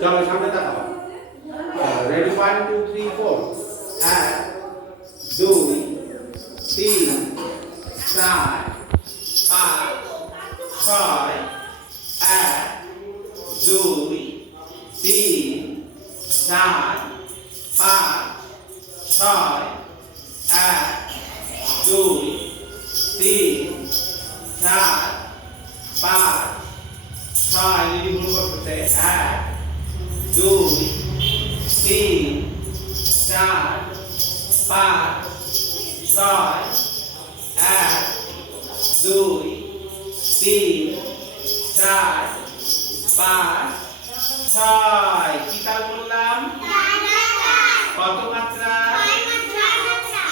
চলো সামনে তাকাও। রেডি 1 2 3 4 1 2 3 4 5 6 1 2 3 4 5 6 1 2 3 4 5 6 যদি ভুল করতে 1 2 3 4 5 6 1 2 3 4 5 6 কি তাল বললাম? কত মাত্রা?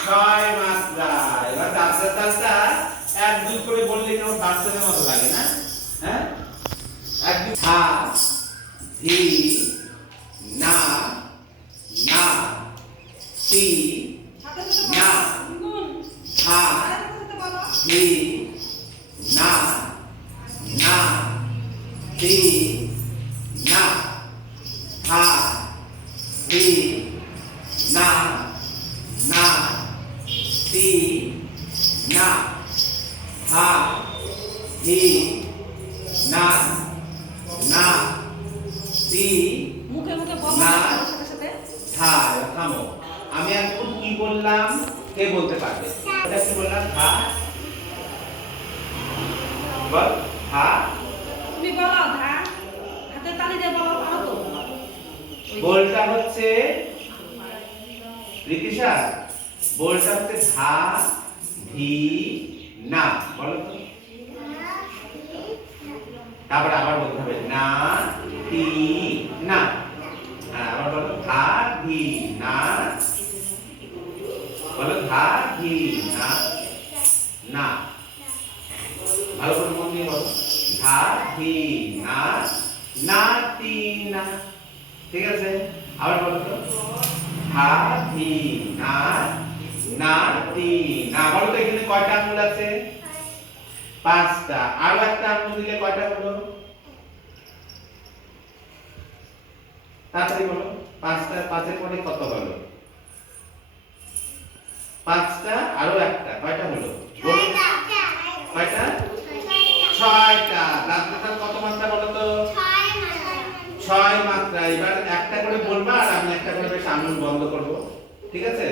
6 মাত্রা। এবার দাঁতের তালটা 1 2 করে বললে কেমন দাঁতের মতো লাগে না? হ্যাঁ, 1 2 হা ধি না না তি না হা ধি না না তি না হা ধি না না তি না হা ধি না না তি মুখে মুখে না সাথে সাথে হা। থামো, আমি এখন কি বললাম কে বলতে পারবে? এটা কি বললাম? হা বল, হা। তুমি বলো ধা, হাতে তালি দিয়ে বলো, পারো তো? বলটা হচ্ছে রীতিশা, বলটা হচ্ছে ধা ধি না। বলো তো, তারপর আবার বলতে হবে না তি না। আবার বলো ধা ধি না। বলো ধা ধি না না। ভালো করে মন দিয়ে বলো ধা ধি না না তি না। ঠিক আছে, আবার বলো তো ধা ধি না না তি না। বলো তো এখানে কয়টা আঙুল আছে? 5টা। আরো একটা আঙুল দিলে কয়টা হলো? তাড়াতাড়ি বলো, 5টা। 5 এর পরে কত হলো? 5টা আরো একটা, কয়টা হলো? কয়টা? 6টা। দাঁতটা কত মাত্রা বলো তো? 6 মাত্রা। এবার একটা করে বলবা আর আমি একটা করে বেশ আঙুল বন্ধ করব। ঠিক আছে,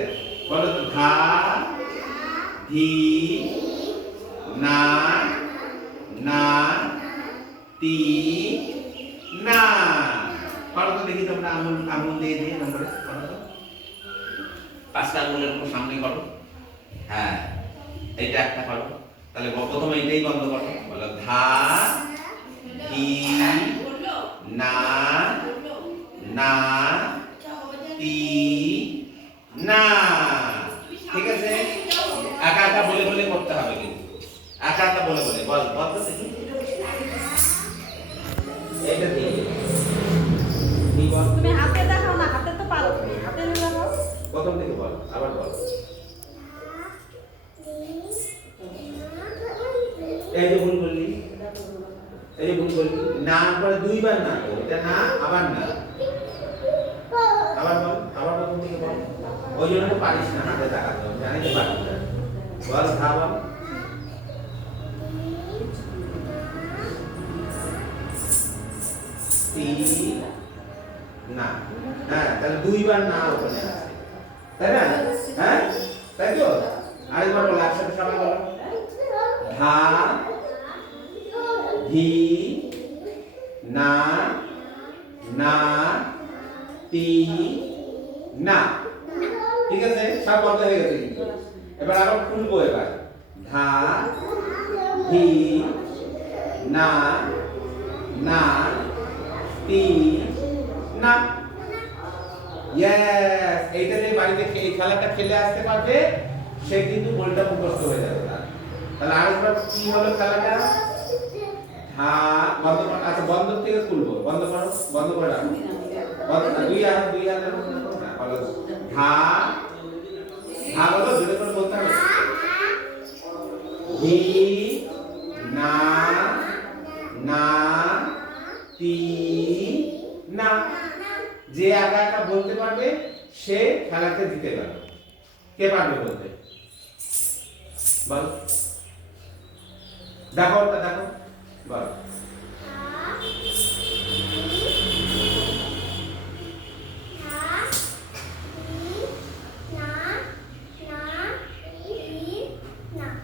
বলো তো ধা ধি না না তি না। করো তো দেখি তোমরা আঙুল আঙুল দিয়ে দিয়ে নম্বরে করো তো। 5টা আঙুলের উপর সামনে করো। হ্যাঁ, এইটা একটা করো। তাহলে প্রথমে এটাই বন্ধ করো। বলো ধা ধি না না তি না। ঠিক আছে, একা একা বলে বলে করতে হবে কিন্তু। একা একা বলে বলে বল বল তো দেখি। এটা দিয়ে কি বল? তুমি হাতে দেখাও না, হাতে তো পারো, তুমি হাতে দেখাও। প্রথম থেকে বল, আবার বল। এই যে ভুল বললি, এই যে ভুল বললি। না পরে দুইবার না তো, এটা না আবার না। আবার বল, আবার প্রথম থেকে বল। ওই জন্য তো পারিস না হাতে তাকাতে, জানি তো পারিস না। বল ধা বল। তি না। হ্যাঁ, তাহলে দুইবার না ওখানে আছে, তাই না? হ্যাঁ, তাই তো। আরেকবার বল, একসাথে সবাই বলো। ধা ধি না না তি না। ঠিক আছে, সব বন্ধ হয়ে গেছে কিন্তু। এবার আবার খুলবো। এবার ধা ধি না না তি না। ইয়েস, এইটা যে বাড়িতে এই খেলাটা খেলে আসতে পারবে সে কিন্তু বলটা মুখস্থ হয়ে যাবে তার। তাহলে আরেকবার কি হলো খেলাটা? ধা বন্ধ করো। আচ্ছা, বন্ধ থেকে খুলবো। বন্ধ করো, বন্ধ করে রাখো। বন্ধ না, দুই হাতের মধ্যে করো না। বলো ধা ধা বলো, জোরে করে বলতে হবে। ধি না না তি না। যে একা একা বলতে পারবে সে খেলাতে জিতে গেল। কে পারবে বলতে? বল, দেখো ওটা দেখো, বল।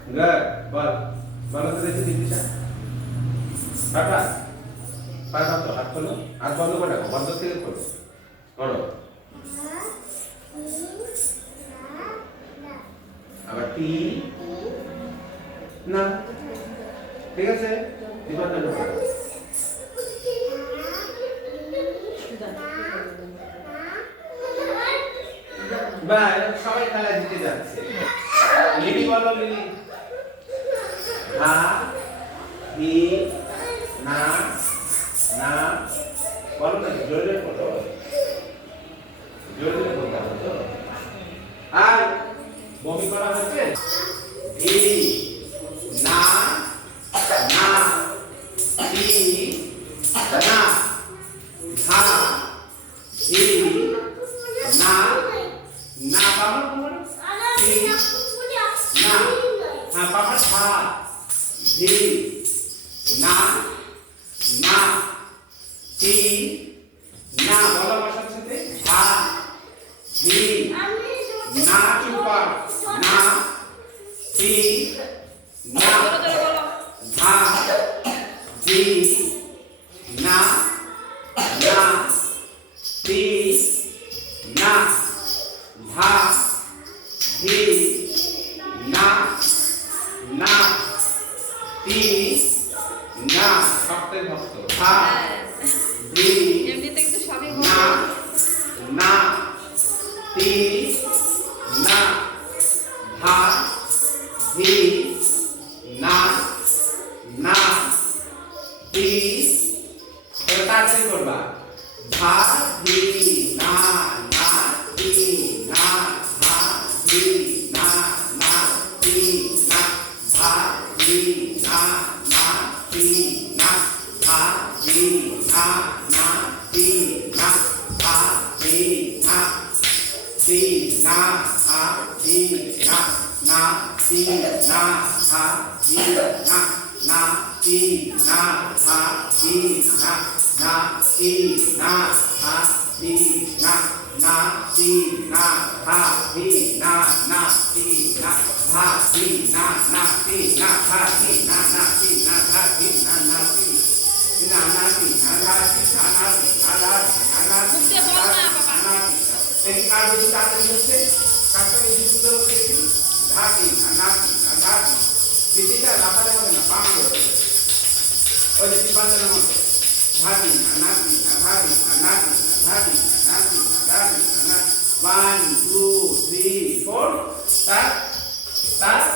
গুড, বল, বলো তো দেখি দিদিশা। বাবা পারবা তো? হাত খোলো, হাত বন্ধ করে রাখো, বন্ধ থেকে খোলো, করো। আবার টি না, ঠিক আছে, বিপদ না। বাই, সবাই খেলা জিতে যাচ্ছে। লিলি বলো, লিলি। হা হি না না, বলো না, জোরে বলো, জোরে বলতে হবে তো। আর বমি করা হচ্ছে। হি না না, হি না, হা হি না না, বাবা তোমার হি না, হ্যাঁ বাবা হা হি না না, হি না, বলো আমার সাথে, হা হি না, চুপা না, হি না, হা হি না না, হি না, হা হি না না, হি না, সপ্তাহে ভক্ত, হা হি এমনিতে কিন্তু সবই না না, হি না, হা হি না না, হি, এবার তাড়াতাড়ি করবা, হা হি না না, হি না, হা হি না না, হি না, হা হি না না, হি না, হা হি না না, হি না, হা হি না, হি না, হা হি না না, হি না, হা হি না না, হি না, হা হি না না, হি না, হা হি না না, হি না, হা হি না না, হি না, হা হি না না, হি না, হা হি না না, হি না, হা হি না না, হি না না, হি না না, হি না না, হি না না, হি না না, মুখ দিয়ে বল না বাবা। এই কার বেশি তাড়াতাড়ি হচ্ছে, কারটা বেশি সুন্দর হচ্ছে, ঢাকি না নাকি না ঢাকি, বেশিটা লাফালে হবে না, পাম করতে হবে। ওই যে টিপালের মতো, ঢাকি না নাকি না ঢাকি না নাকি না ঢাকি না নাকি না ঢাকি না নাকি। 1 2 3 4 start start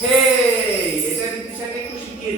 10